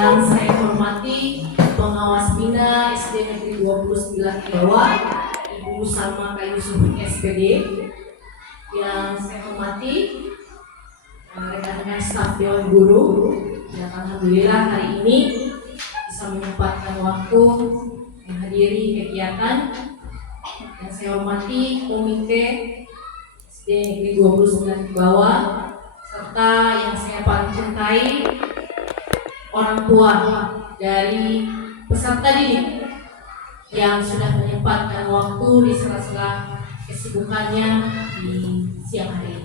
Yang saya hormati pengawas Bina SD Negeri 29 Bawah, Ibu Salma Kayusuf SPD. Yang saya hormati rekan-rekan staf Dewan Guru yang alhamdulillah hari ini bisa menyempatkan waktu menghadiri kegiatan. Yang saya hormati Komite SD Negeri 29 Bawah, serta yang saya paling cintai orang tua dari peserta didik yang sudah menyempatkan waktu di sela-sela kesibukannya di siang hari.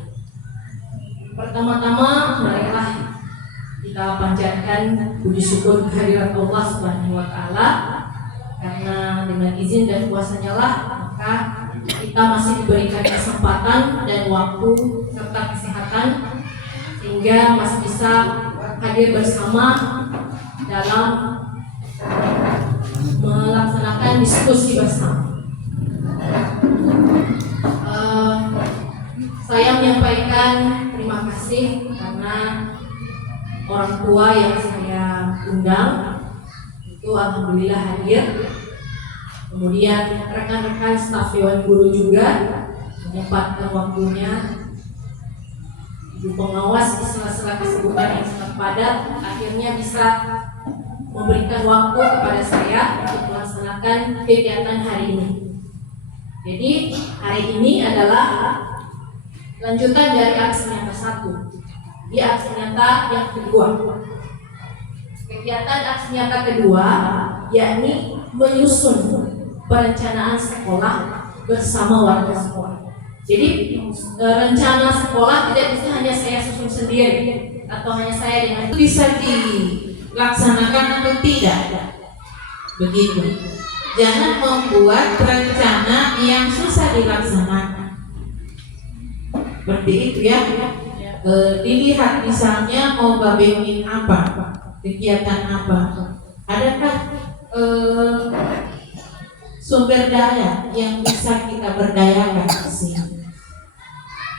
Pertama-tama marilah kita panjatkan puji syukur kehadirat Allah Subhanahu wa taala, karena dengan izin dan kuasa-Nya lah maka kita masih diberikan kesempatan dan waktu serta kesehatan sehingga masih bisa hadir bersama dalam melaksanakan diskusi bersama. Saya menyampaikan terima kasih karena orang tua yang saya undang itu alhamdulillah hadir. Kemudian rekan-rekan staf Dewan Guru juga menyempatkan waktunya. Ibu pengawas di sela-sela kesibukan yang sangat padat akhirnya bisa memberikan waktu kepada saya untuk melaksanakan kegiatan hari ini. Jadi hari ini adalah lanjutan dari aksi nyata 1. Di aksi nyata yang kedua. Kegiatan aksi nyata kedua yakni menyusun perencanaan sekolah bersama warga sekolah. Jadi rencana sekolah tidak bisa hanya saya susun sendiri atau hanya saya dengan itu bisa dilaksanakan atau tidak, begitu. Jangan membuat rencana yang susah dilaksanakan. Seperti itu ya. Dilihat misalnya mau bikin apa, kegiatan apa, adakah sumber daya yang bisa kita berdayakan di sini,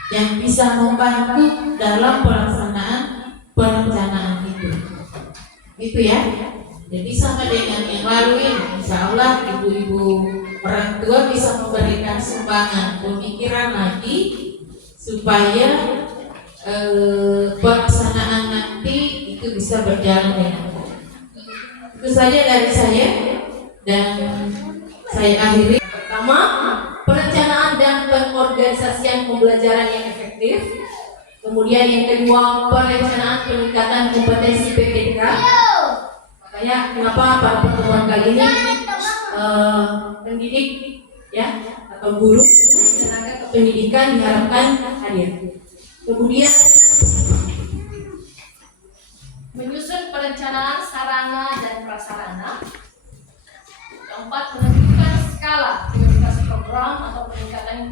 yang bisa membantu dalam pelaksanaan perencanaan itu ya. Jadi sama dengan yang lalu ini, insya Allah ibu-ibu orang tua bisa memberikan sumbangan pemikiran lagi supaya pelaksanaan nanti itu bisa berjalan dengan baik. Itu saja dari saya dan saya akhiri. Pertama, perencanaan dan pengorganisasian pembelajaran yang efektif. Kemudian yang kedua, perencanaan peningkatan kompetensi PPK. Makanya kenapa pada pertemuan kali ini pendidik ya atau guru tenaga kependidikan diharapkan hadir. Kemudian menyusun perencanaan sarana dan prasarana. Keempat, menentukan skala prioritas program atau peningkatan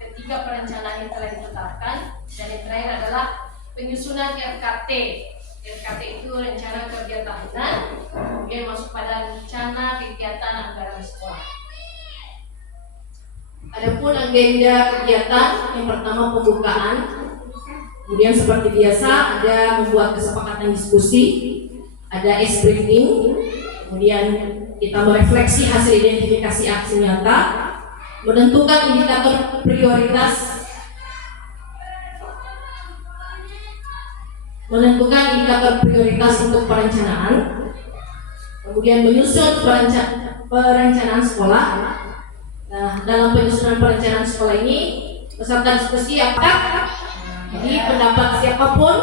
ketika perencanaan yang telah ditetapkan. Dan yang terakhir adalah penyusunan RKT. RKT itu rencana kerja tahunan, kemudian masuk pada rencana kegiatan anggaran sekolah. Adapun agenda kegiatan yang pertama pembukaan, kemudian seperti biasa ada membuat kesepakatan diskusi, ada ice breaking, kemudian kita merefleksi hasil identifikasi aksi nyata, menentukan indikator prioritas, untuk perencanaan, kemudian menyusun perencanaan sekolah. Nah, dalam penyusunan perencanaan sekolah ini peserta diskusi apakah jadi pendapat siapapun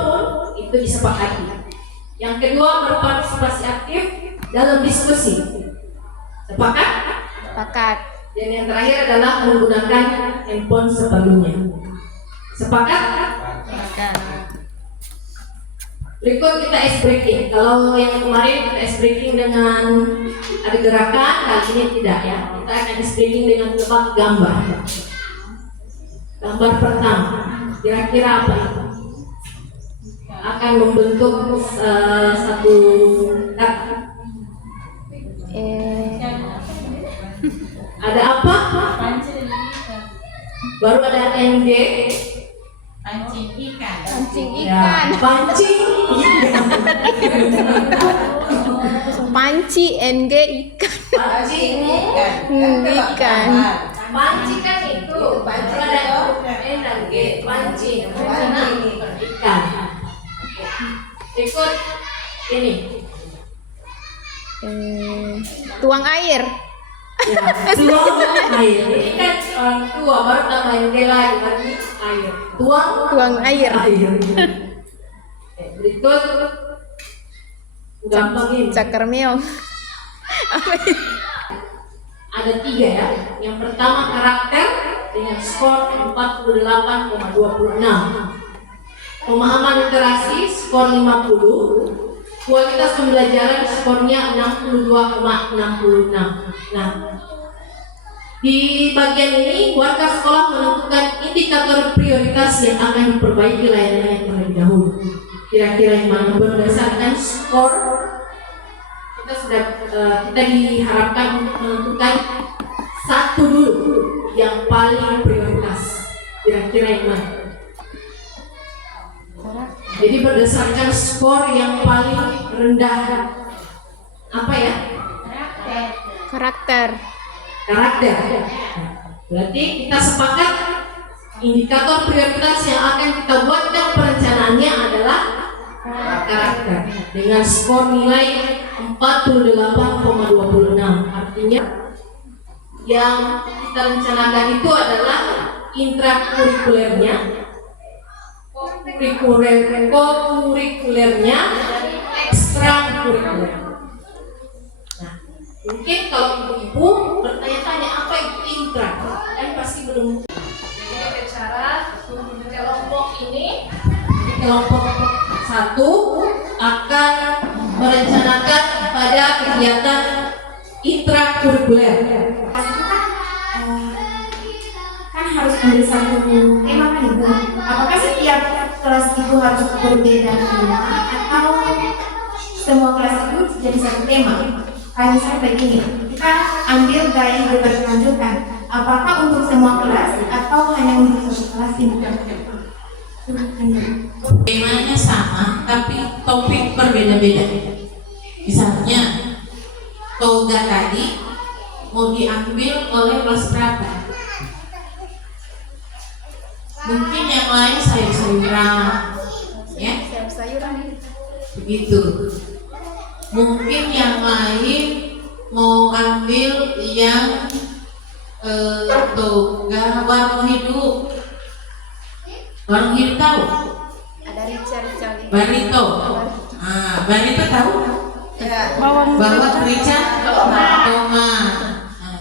itu disepakati. Yang kedua, berpartisipasi aktif dalam diskusi. Sepakat? Sepakat. Dan yang terakhir adalah menggunakan handphone sepenuhnya. Sepakat? Sepakat. Berikut kita ice breaking. Kalau yang kemarin kita ice breaking dengan ada gerakan, kali ini tidak ya. Kita akan ice breaking dengan tebak gambar. Gambar pertama, kira-kira apa itu? Akan membentuk satu kata. Ada apa? Baru ada ND. Pancing ikan. Pancing Ya, ikan. pancing ikan. Panci NG ikan. Panci Ikan. Panci kan itu. Panci ada N dan G. Panci. Ikan. Ikut ini. Tuang air. Ya, tuang air. Ini kan orang tua baru tambahin G lagi air. Tuang air. Berikut gampang ini. Cakar meong. Apa ini? Ada 3 ya. Yang pertama karakter dengan skor 48,26. Pemahaman literasi skor 50. Kualitas pembelajaran skornya 62,66. Nah, di bagian ini warga sekolah menentukan indikator prioritas yang akan diperbaiki layanannya terlebih dahulu. Kira-kira yang mana berdasarkan skor kita diharapkan untuk menentukan satu dulu yang paling prioritas. Kira-kira yang mana? Jadi berdasarkan skor yang paling rendah apa ya? Karakter. Berarti kita sepakat indikator prioritas yang akan kita buatkan perencanaannya adalah karakter dengan skor nilai 48,26. Artinya yang kita rencanakan itu adalah intrakurikulernya, kurikulernya, ekstrakurikuler. Nah, mungkin kalau ibu-ibu bertanya-tanya apa itu intra, kan pasti belum. Jadi bicara kelompok ini, kelompok 1 akan merencanakan pada kegiatan intrakurikuler. Kan harus ada satu tema kan ibu. Apakah setiap kelas itu harus berbeda tema atau semua kelas itu jadi satu tema? Kayak misalnya begini, kita ambil gaya berkelanjutan. Apakah untuk semua kelas atau hanya untuk satu kelas ini? Temanya sama tapi topik berbeda-beda. Misalnya toga tadi mau diambil oleh kelas berapa? Mungkin yang lain sayur-sayuran, ya? Begitu. Mungkin yang lain mau ambil yang toga warung hidup. Warung hidup tahu? Ada Richard. Barito. Barito tahu? Bawang Rica, tomat.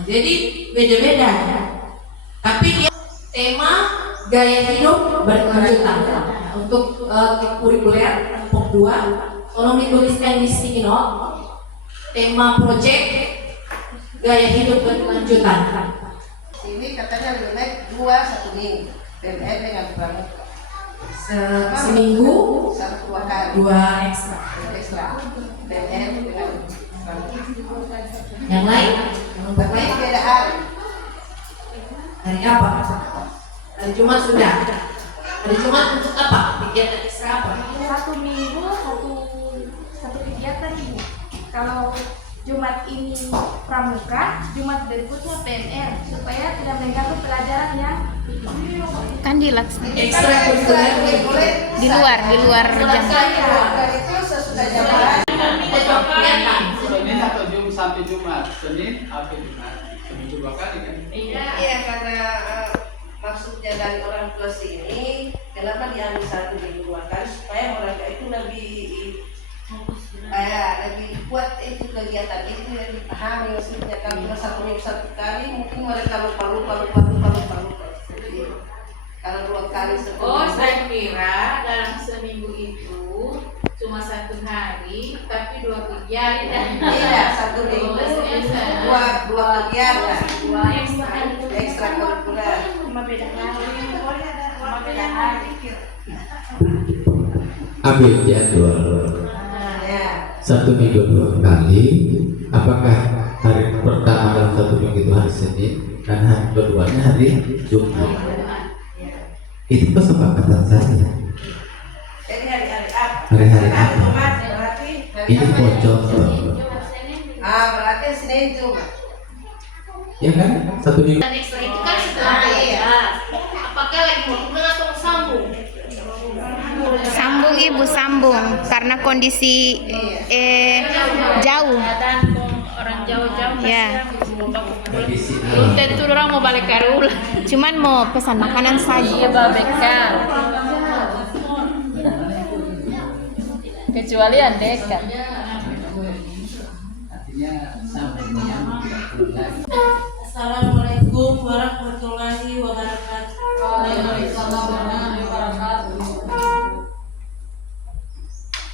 Jadi beda-beda. Tapi dia Tema gaya hidup berkelanjutan untuk kurikuler kelompok 2. Tolong dituliskan di sticky note. Tema project gaya hidup berkelanjutan. Ini katanya lebih baik 2 1 minggu. BMR dengan pramuka. Seminggu 2 kali. 2 ekstra. BMR dengan pramuka. Yang lain? Tapi beda hari. Hari apa? Hari Jumat sudah. Hari Jumat untuk apa? Kegiatan ekstra apa? Satu minggu satu kegiatan ibu. Kalau Jumat ini pramuka, Jumat berikutnya PNR supaya tidak mengganggu pelajaran yang kan dilaksanakan Ekstrakurikuler di luar jam. itu sesudah jam Senin atau sampai Jumat, Senin sampai Jumat, seminggu 2 kali kan? Iya, karena maksudnya dari orang plus ini kenapa diambil 1 minggu 2 kali supaya mereka itu lebih kuat itu kegiatan itu yang dipahami. Maksudnya kalau cuma 1 minggu 1 kali mungkin mereka lupa. Jadi kalau 2 kali Oh, sebulan. saya kira dalam seminggu itu cuma 1 hari, tapi 2 kegiatan. Iya, 1 minggu dua kegiatan. Ekstra kurikuler. Ambil jadwal Ya. 1 minggu 2 kali. Apakah hari pertama dalam 1 minggu itu hari Senin dan hari keduanya hari Jumat? Itu kesepakatan saya. Jadi hari-hari apa? Hari-hari apa? Jumat berarti Ini bocor. dipakai Senin Jumat. Ya kan? 1 minggu. Dan ekstra itu kan setelah belajar. Apakah lagi mau atau sambung? Sambung ibu sambung karena kondisi jauh. Orang jauh-jauh Ya. belum tentu orang mau balik ke rumah. Cuman mau pesan makanan saja. Babeka. Kecuali dekat. Artinya sampai yang Assalamualaikum warahmatullahi wabarakatuh. Waalaikumsalam warahmatullahi wabarakatuh.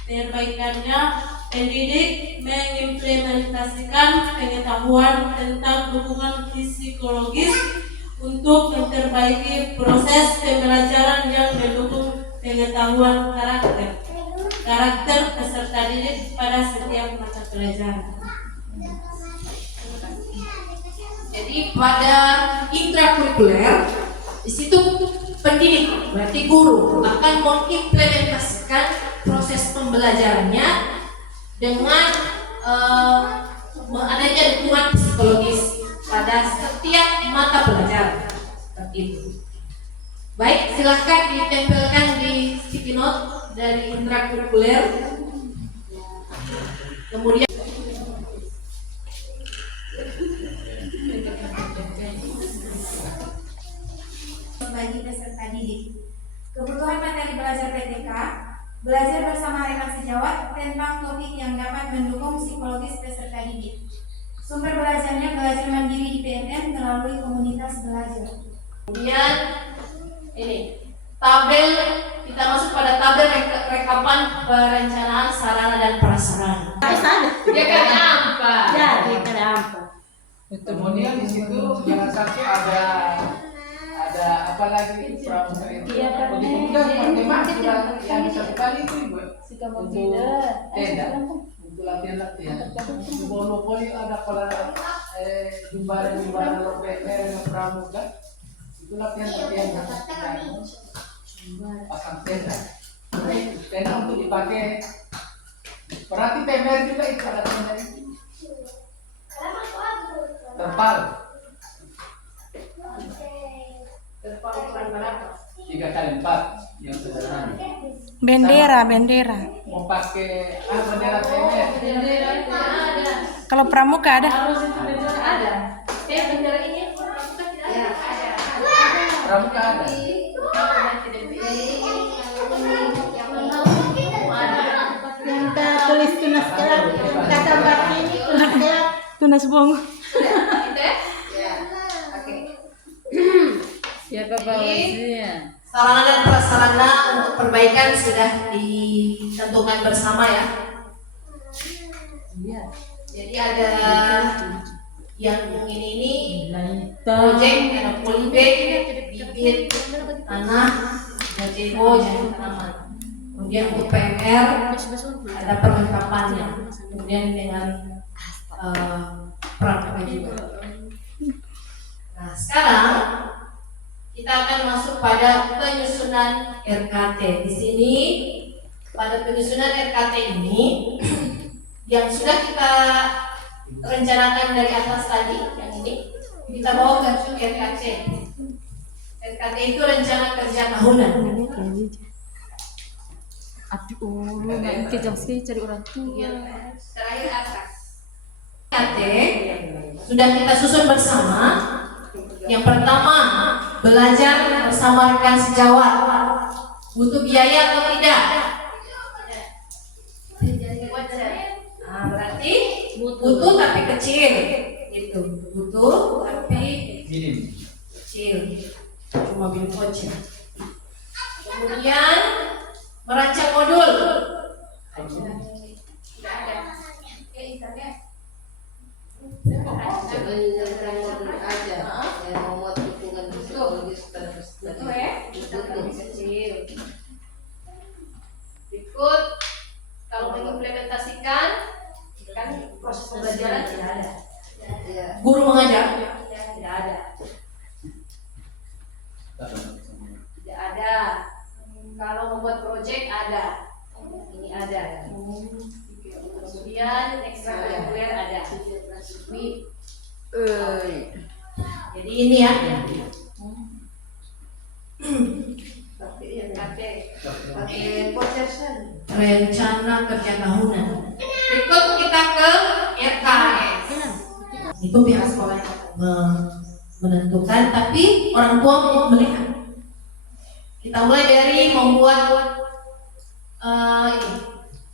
Perbaikannya, pendidik mengimplementasikan pengetahuan tentang dukungan psikologis untuk memperbaiki proses pembelajaran yang mendukung pengetahuan karakter peserta didik pada setiap mata pelajaran. Jadi pada intrakurikuler di situ pendidik berarti guru akan mengimplementasikan proses pembelajarannya dengan adanya dukungan psikologis pada setiap mata pelajaran seperti itu. Baik, silahkan ditempelkan di sticky note dari intrakurikuler. Kemudian bagi peserta didik. Kebutuhan materi belajar PTK, belajar bersama rekan sejawat tentang topik yang dapat mendukung psikologis peserta didik. Sumber belajarnya belajar mandiri di PNM melalui komunitas belajar. Kemudian ini tabel, kita masuk pada tabel rekapan perencanaan sarana dan prasarana. Ya kan apa? Kemudian di situ jangan sampai ada apa lagi pramuka itu. Kemudian bagaimana sudah yang satu kali itu ibu untuk tenda untuk latihan. Di Monopoli ada jumbaran PR yang pramuka itu latihan pasang tenda untuk dipakai. Berarti PMR juga itu ada tenda itu. Terpal 3x4 yang sederhana. Bendera. Mau pakai bendera PMR. Kalau pramuka ada. Ada. Bendera ini pramuka tidak ada. Pramuka ada. Tulis tunas kelab, kata Mbak ini tunas kelab. Tunas bongo. Siapa bawasnya? Sarana dan prasarana untuk perbaikan sudah ditentukan bersama ya. Iya. Jadi ada yang ini project, ada polybag, bibit, tanah, gazebo, dan tanaman. Kemudian untuk PMR ada perlengkapannya. Kemudian dengan pramuka juga. Nah sekarang kita akan masuk pada penyusunan RKT. Di sini pada penyusunan RKT ini yang sudah kita rencanakan dari atas tadi, yang ini kita bawa ke RKT. RKT itu rencana kerja tahunan. Nanti jam segini cari orang tua. Terakhir atas. RKT sudah kita susun bersama. Yang pertama, belajar bersama rekan sejawat. Butuh biaya atau tidak? Nah, berarti butuh tapi kecil. Gitu. Butuh tapi Minim. kecil. Cuma beli voucher. Kemudian merancang modul. Tidak ada. Internet. Betul ya? Kecil. Berikut kalau mengimplementasikan kan proses pembelajaran tidak ada. Guru mengajar tidak ada. Tidak ada. Kalau membuat proyek ada. Ini ada. Kemudian ekstrakurikuler ada. mahasiswi. Jadi ini ya. pakai voucher saja. Rencana kerja tahunan. Berikut kita ke RKS. Itu pihak sekolah yang menentukan, tapi orang tua mau melihat. Kita mulai dari membuat ini,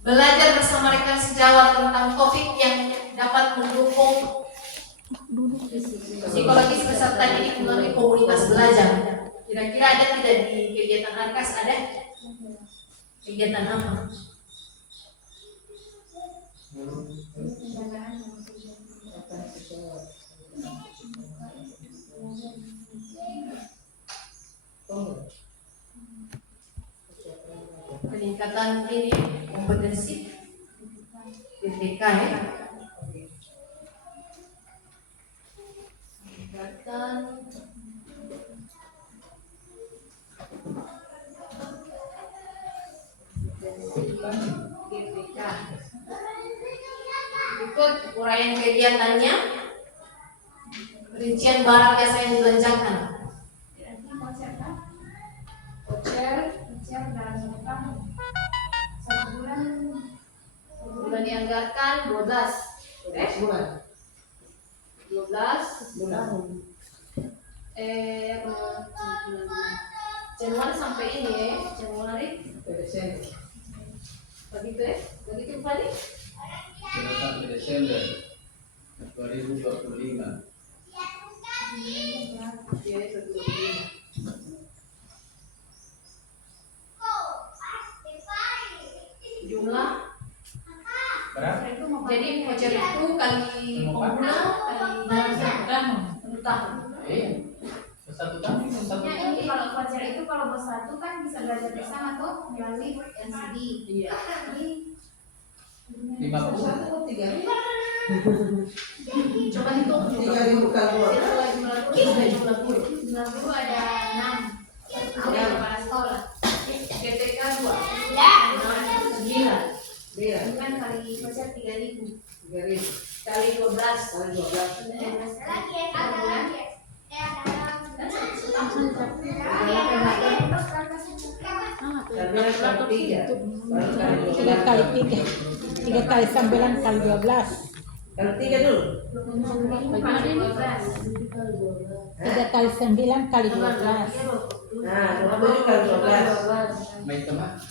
belajar bersama rekan sejawat tentang topik yang dapat mendukung psikologis peserta didik melalui komunitas belajar. Kira-kira ada tidak di kegiatan Arkas, ada? Kegiatan apa? Peningkatan ini kompetensi PTK ya. Peningkatan GPK. Ikut uraian kegiatannya, rincian barang biasa yang dibelanjakan. Voucher dalam 1 tahun. 1 bulan. Bulan dianggarkan 12. Bulan. 12 Januari sampai ini ya, Januari Desember. begitu ya, begitu Pak Adi? Sampai Desember 2025. Iya, 2025. Jumlah Berapa? jadi voucher itu kali pengguna kali tahun. Iya. 1 tahun. Ya, ini kalau voucher itu kalau bos 1 kan bisa belajar bersama tuh melalui NCD. Iya. Jadi 50. 3.000. Coba hitung 3.000 kali 12. jumlah guru. jumlah guru ada 6. Ada kepala sekolah. GTK 2. 9. Iya. Itu kan kali voucher 3.000. 3.000 Kali 12. kali 12. Tiga kali 9 kali 12. Kali 3 dulu. 3 kali 9 kali 12. Nah, 27 kali 12. Main teman.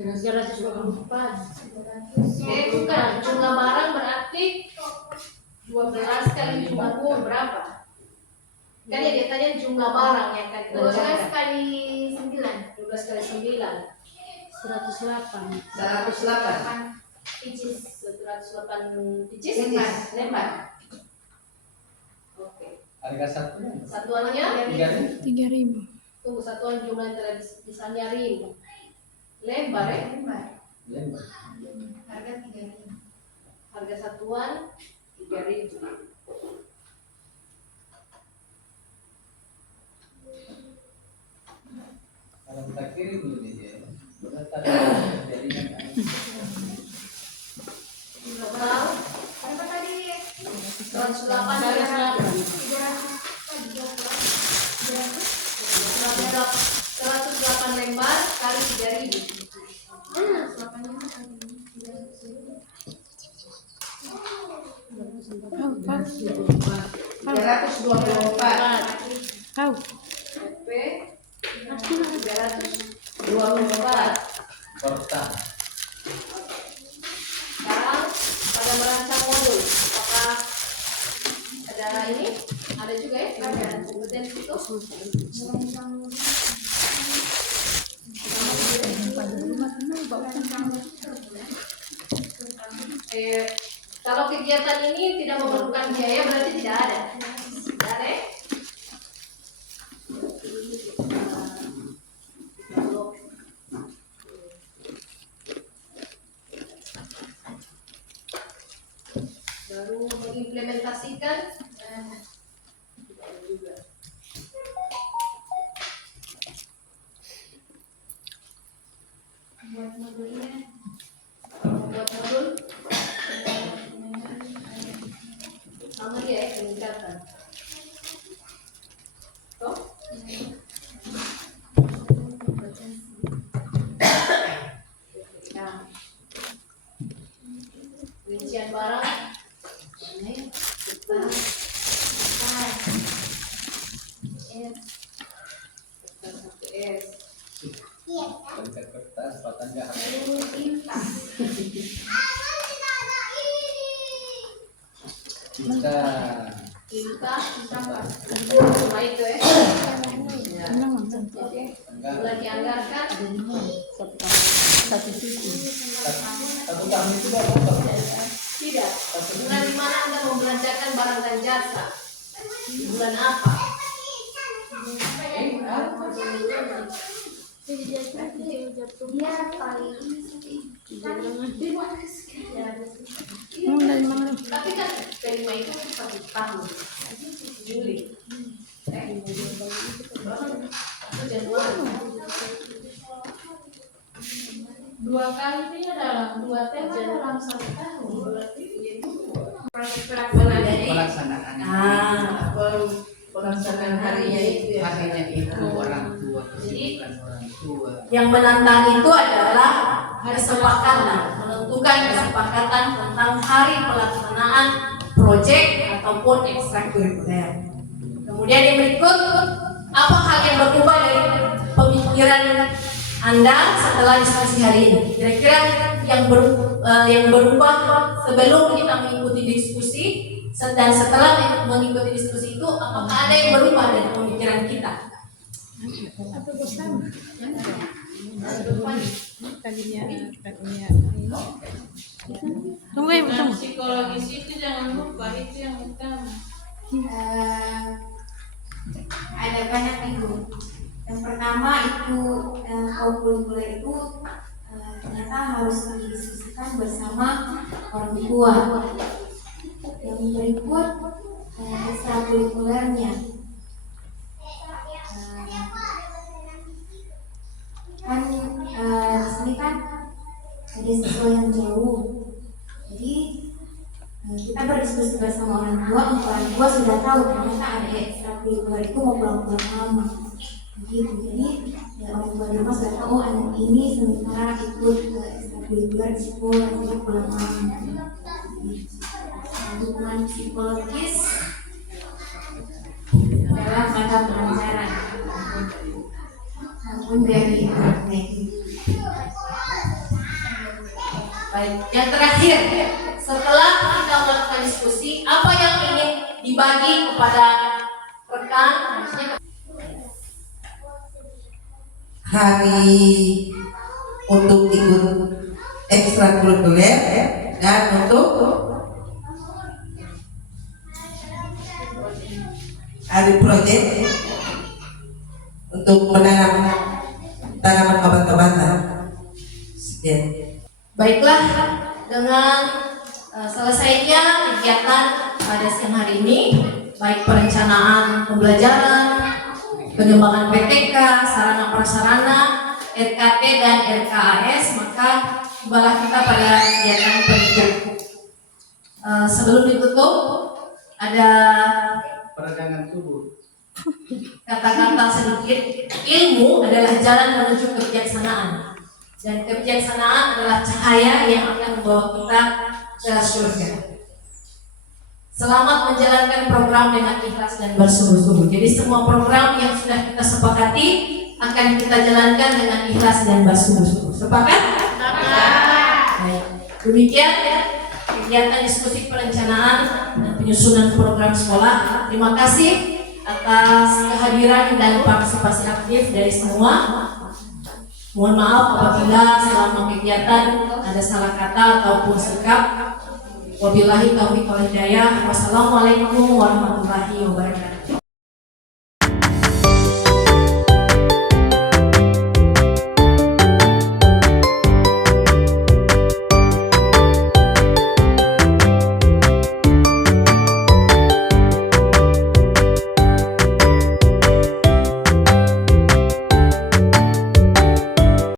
324. Bukan jumlah barang berarti 12 kali jumlah guru berapa? Kan yang ditanya jumlah barang yang akan 12 dikerjakan. kali 9. 12 kali 9. 108. 108. Inches. 108 Incis. lembar. Oke. Harga satunya. Satuannya 3.000. tunggu, satuan jumlah yang telah misalnya rim. Lembar ya. Lembar. Harga 3.000. Harga satuan 3.000. Kalau kita kirim dulu dia. Tetap jaringan. Total Berapa tadi? 108 lembar kali 3.000. 324. Tahu. P 324. Porta. Sekarang pada merancang modul, apakah ada ini? Ada juga ya? Ada kompetensi itu. Kalau kegiatan ini tidak memerlukan biaya berarti tidak ada. Tidak ada ya? Baru mengimplementasikan Buat modulnya. buat modul ikat kertas, patangga Kita cuma itu ya. Mulai dianggarkan satu tahun itu berapa? tidak. Bulan di mana Anda membelanjakan barang dan jasa? Di bulan apa? Dari mana? Tapi kan terima itu 1 tahun. Juli. Januari. 2 kali itu dalam 2 tema dalam 1 tahun. Pelaksanaan. Pelaksanaan harinya itu ya. Harinya itu orang tua, Jadi, bukan orang tua. Yang menantang itu adalah kesepakatan, menentukan kesepakatan tentang hari pelaksanaan proyek ataupun ekstrakurikuler. Kemudian yang berikut, apa hal yang berubah dari pemikiran Anda setelah diskusi hari ini? Kira-kira yang berubah sebelum kita mengikuti diskusi dan setelah mengikuti diskusi itu, apakah ada yang berubah dari pemikiran kita? Tadinya tunggu ya, tunggu. Psikologis itu jangan lupa, itu yang utama. Ada banyak ibu. Yang pertama itu kurikuler itu ternyata harus didiskusikan bersama orang tua. Yang berikut ekstrakurikulernya. Kan di sini kan ada siswa yang jauh. Jadi kita berdiskusi bersama orang tua sudah tahu ternyata ada ekstrakurikuler itu mau pulang-pulang lama. Begitu. Jadi ya, orang tua di rumah sudah tahu anak ini sementara ikut ekstrakurikuler di sekolah jadi pulang lama. Dukungan psikologis adalah mata pelajaran namun dari anaknya. Baik, yang terakhir, setelah kita melakukan diskusi, apa yang ingin dibagi kepada rekan? Hari untuk ikut ekstrakurikuler dan untuk hari proyek untuk menanam tanaman obat-obatan. Baiklah, dengan selesainya kegiatan pada siang hari ini, baik perencanaan pembelajaran, pengembangan PTK, sarana prasarana, RKT dan RKAS, maka tibalah kita pada kegiatan penutup. Sebelum ditutup, ada Peragangan tubuh. kata-kata sedikit. Ilmu adalah jalan menuju kebijaksanaan, dan kebijaksanaan adalah cahaya yang akan membawa kita ke surga. Selamat menjalankan program dengan ikhlas dan bersungguh-sungguh. Jadi semua program yang sudah kita sepakati akan kita jalankan dengan ikhlas dan bersungguh-sungguh. Sepakat? Baik. Demikian kegiatan diskusi perencanaan dan penyusunan program sekolah. Terima kasih atas kehadiran dan partisipasi aktif dari semua. Mohon maaf apabila selama kegiatan ada salah kata ataupun sikap. Wabillahi taufiq wal hidayah. Wassalamualaikum warahmatullahi wabarakatuh.